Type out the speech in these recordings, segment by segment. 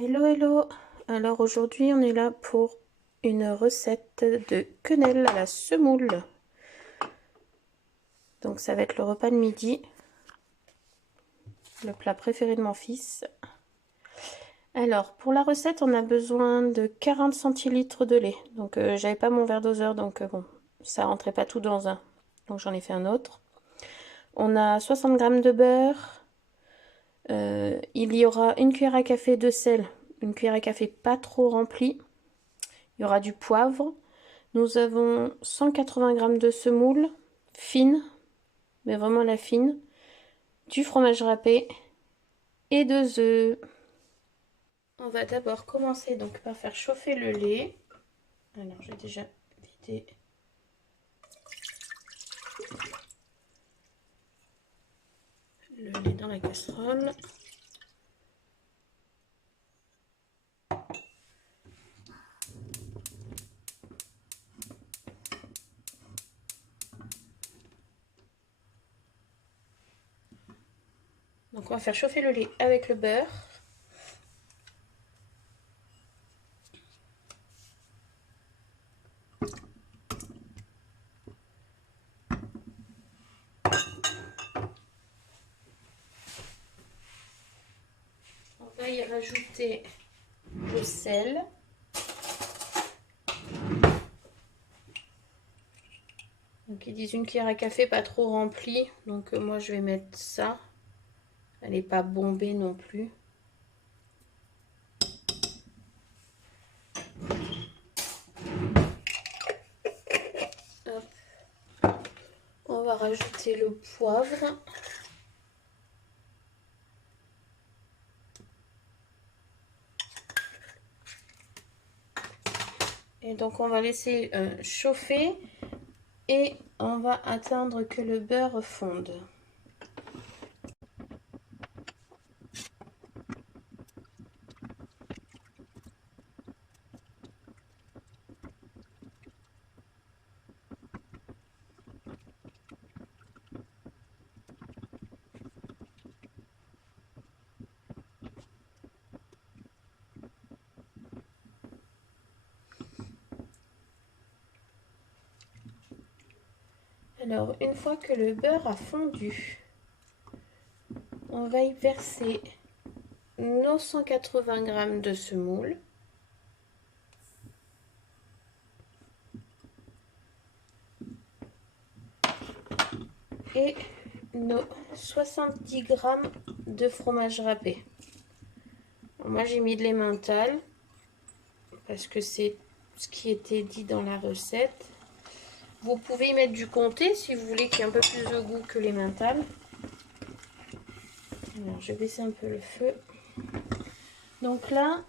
Hello hello. Alors aujourd'hui on est là pour une recette de quenelle à la semoule. Donc ça va être le repas de midi, le plat préféré de mon fils. Alors pour la recette on a besoin de 40 centilitres de lait. Donc j'avais pas mon verre doseur, donc bon, ça rentrait pas tout dans un, donc j'en ai fait un autre. On a 60 g de beurre. Il y aura une cuillère à café de sel, une cuillère à café pas trop remplie. Il y aura du poivre. Nous avons 180 g de semoule fine, mais vraiment la fine, du fromage râpé et 2 œufs. On va d'abord commencer donc par faire chauffer le lait. Alors j'ai déjà vidé le lait dans la casserole. Donc on va faire chauffer le lait avec le beurre. On va y rajouter le sel. Donc ils disent une cuillère à café pas trop remplie, donc moi je vais mettre ça. Elle n'est pas bombée non plus. Hop. On va rajouter le poivre. Et donc on va laisser chauffer et on va attendre que le beurre fonde. Alors une fois que le beurre a fondu, on va y verser nos 180 g de semoule. Et nos 70 g de fromage râpé. Moi j'ai mis de l'emmental parce que c'est ce qui était dit dans la recette. Vous pouvez y mettre du comté si vous voulez qu'il y ait un peu plus de goût que l'emmental. Alors je vais baisser un peu le feu. Donc là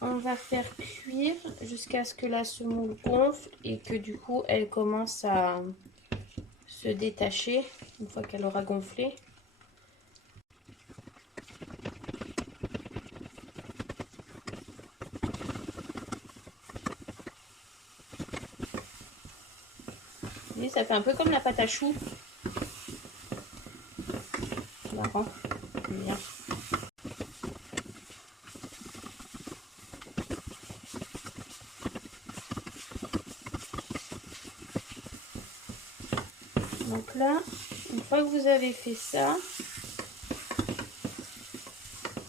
on va faire cuire jusqu'à ce que la semoule gonfle et que du coup elle commence à se détacher une fois qu'elle aura gonflé. Et ça fait un peu comme la pâte à choux. C'est marrant. Bien. Donc là, une fois que vous avez fait ça,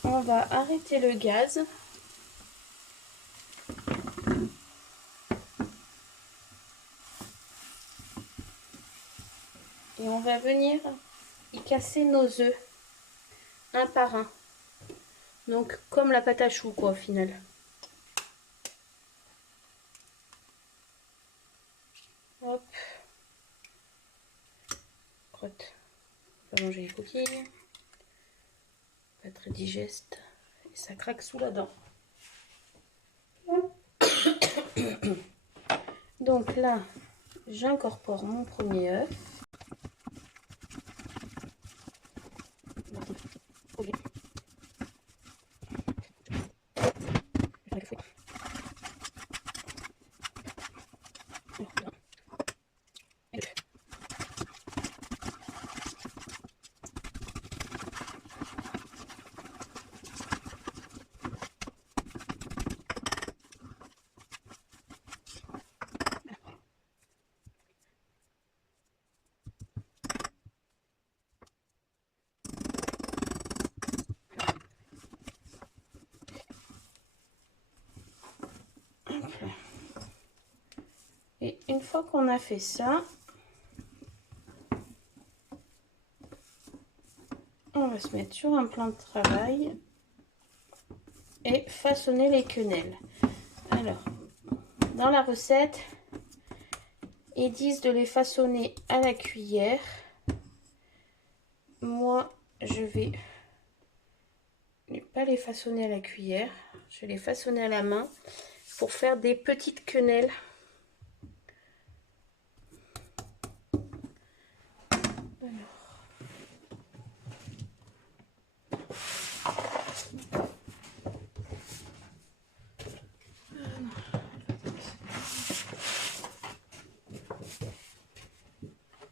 on va arrêter le gaz. Et on va venir y casser nos œufs, un par un. Donc comme la pâte à choux quoi au final. Hop. Crotte. On va manger les coquilles. Pas très digeste. Et ça craque sous la dent. Donc là, j'incorpore mon premier œuf. Et une fois qu'on a fait ça, on va se mettre sur un plan de travail et façonner les quenelles. Alors, dans la recette, ils disent de les façonner à la cuillère. Moi, je vais pas les façonner à la cuillère, je vais les façonner à la main pour faire des petites quenelles.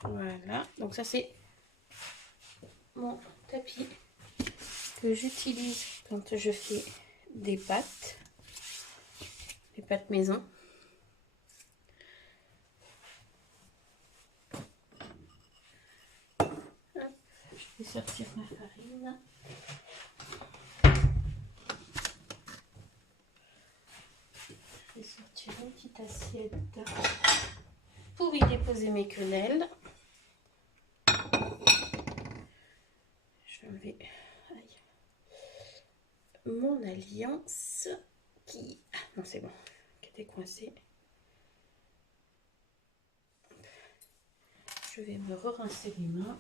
Voilà, donc ça c'est mon tapis que j'utilise quand je fais des pâtes maison. Hop, je vais sortir ma farine. Je vais sortir une petite assiette pour y déposer mes quenelles. Je vais mon alliance qui... Ah non, c'est bon, qui était coincée. Je vais me rincer les mains.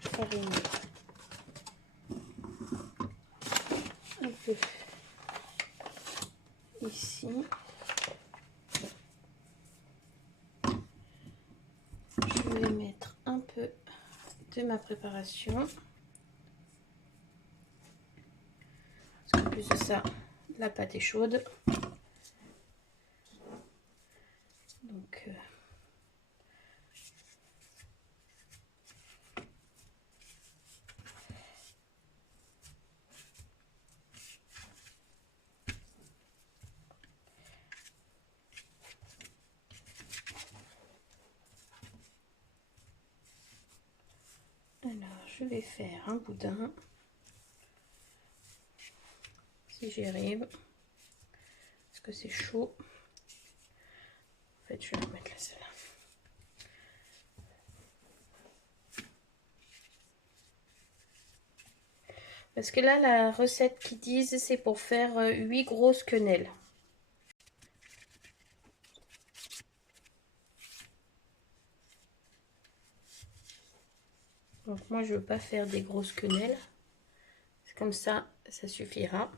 Farine un peu ici. Je vais mettre un peu de ma préparation. Parce qu'en plus de ça, la pâte est chaude. Donc, alors, je vais faire un boudin. Si j'y arrive. Parce que c'est chaud. En fait, je vais remettre la celle-là. Parce que là, la recette qu'ils disent, c'est pour faire 8 grosses quenelles. Donc moi, je veux pas faire des grosses quenelles. Comme ça, ça suffira.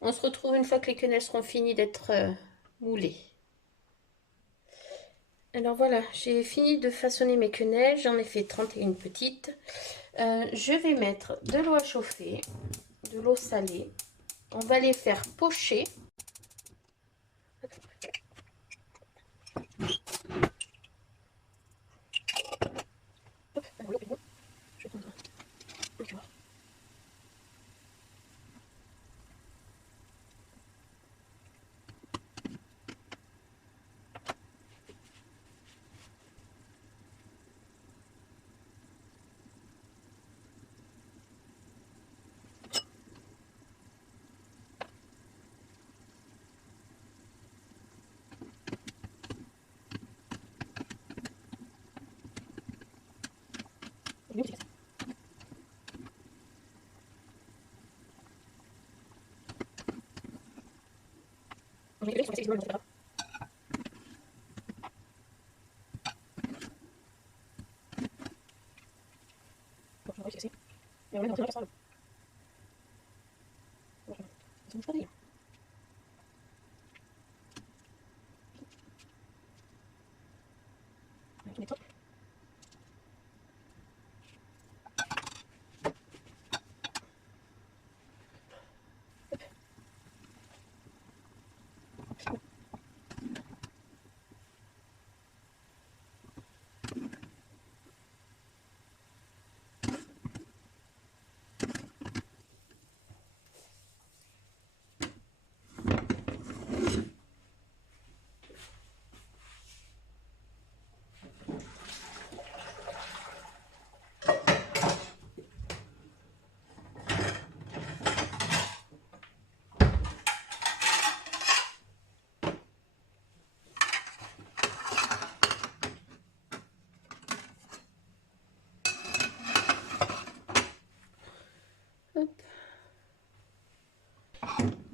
On se retrouve une fois que les quenelles seront finies d'être moulées. Alors voilà, j'ai fini de façonner mes quenelles, j'en ai fait 31 petites. Je vais mettre de l'eau à chauffer, de l'eau salée. On va les faire pocher.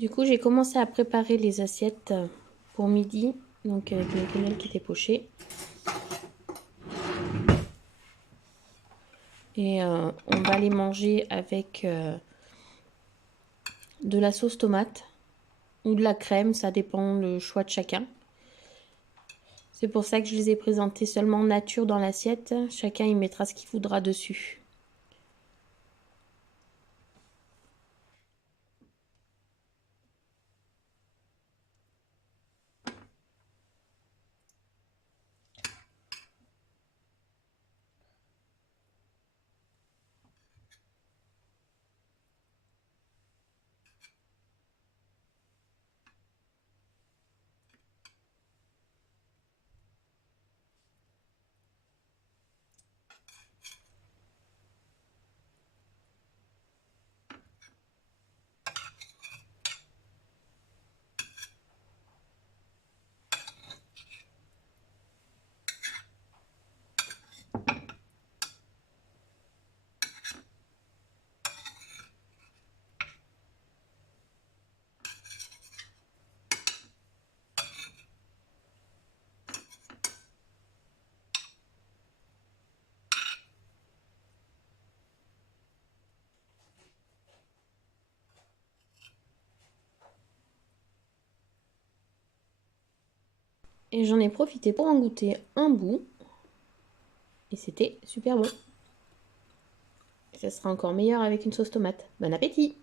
Du coup, j'ai commencé à préparer les assiettes pour midi, donc avec mes quenelles qui étaient pochées. Et on va les manger avec de la sauce tomate ou de la crème, ça dépend le choix de chacun. C'est pour ça que je les ai présentés seulement nature dans l'assiette. Chacun y mettra ce qu'il voudra dessus. Et j'en ai profité pour en goûter un bout. Et c'était super bon. Et ça sera encore meilleur avec une sauce tomate. Bon appétit!